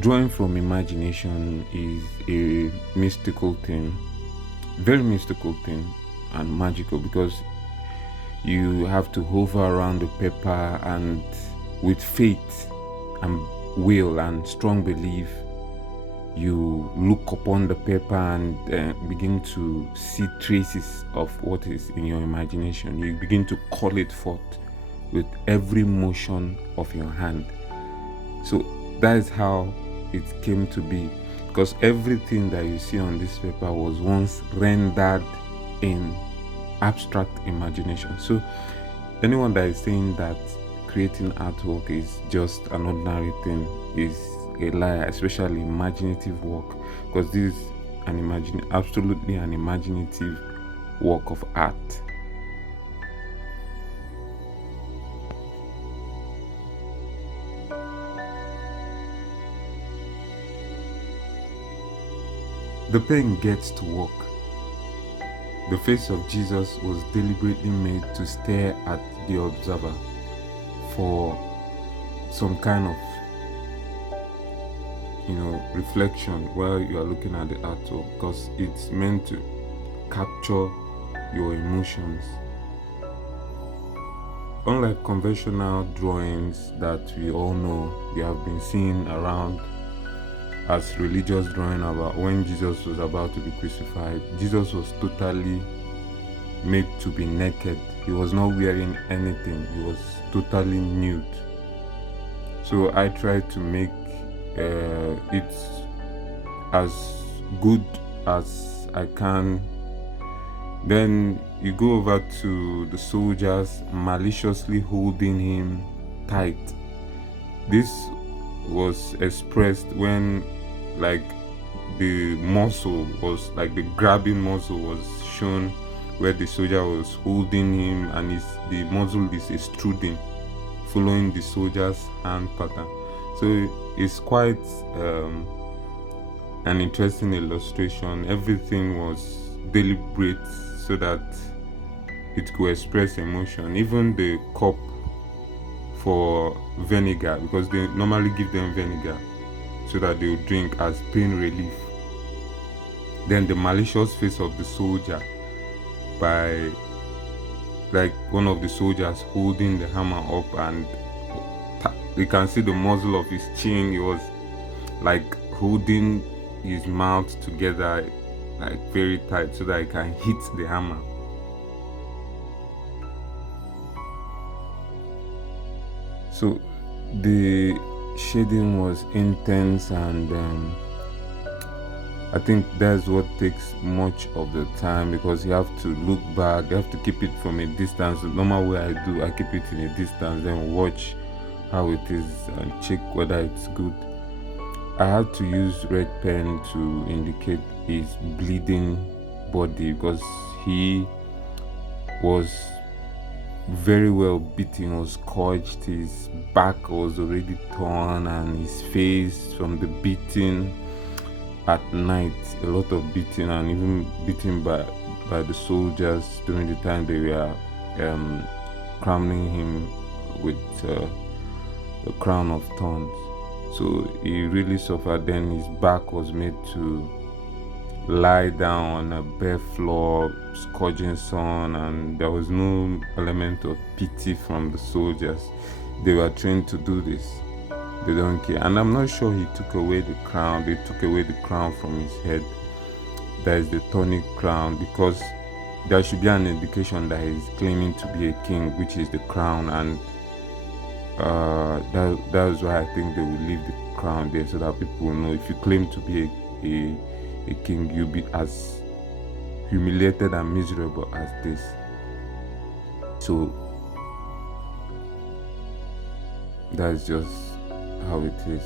Drawing from imagination is a mystical thing, very mystical thing, and magical, because you have to hover around the paper and with faith and will and strong belief you look upon the paper and begin to see traces of what is in your imagination. You begin to call it forth with every motion of your hand. So that is how it came to be, because everything that you see on this paper was once rendered in abstract imagination. So anyone that is saying that creating artwork is just an ordinary thing is a liar, especially imaginative work, because this is absolutely an imaginative work of art. The pen gets to work. The face of Jesus was deliberately made to stare at the observer for some kind of, reflection while you are looking at the artwork, because it's meant to capture your emotions. Unlike conventional drawings that we all know we have been seeing around as religious drawing about when Jesus was about to be crucified, Jesus was totally made to be naked. He was not wearing anything. He was totally nude. So I tried to make it as good as I can. Then you go over to the soldiers maliciously holding him tight. This was expressed when the muscle was the grabbing muscle was shown, where the soldier was holding him and the muscle is extruding following the soldier's hand pattern. So it's quite an interesting illustration. Everything was deliberate so that it could express emotion. Even the cup for vinegar, because they normally give them vinegar so that they will drink as pain relief. Then the malicious face of the soldier by one of the soldiers holding the hammer up, and you can see the muzzle of his chin. He was holding his mouth together very tight so that he can hit the hammer. So the shading was intense, and I think that's what takes much of the time, because you have to look back, you have to keep it from a distance. The normal way I do, I keep it in a distance, then watch how it is and check whether it's good. I had to use red pen to indicate his bleeding body, because he was very well beaten, was scorched, his back was already torn, and his face from the beating at night, a lot of beating, and even beaten by the soldiers during the time they were crowning him with a crown of thorns. So he really suffered. Then his back was made to lie down on a bare floor, scorching sun, and there was no element of pity from the soldiers. They were trained to do this. They don't care. And I'm not sure he took away the crown. They took away the crown from his head. That is the tonic crown, because there should be an indication that he's claiming to be a king, which is the crown, and that's why I think they will leave the crown there so that people will know if you claim to be a king, you'll be as humiliated and miserable as this. So that's just how it is.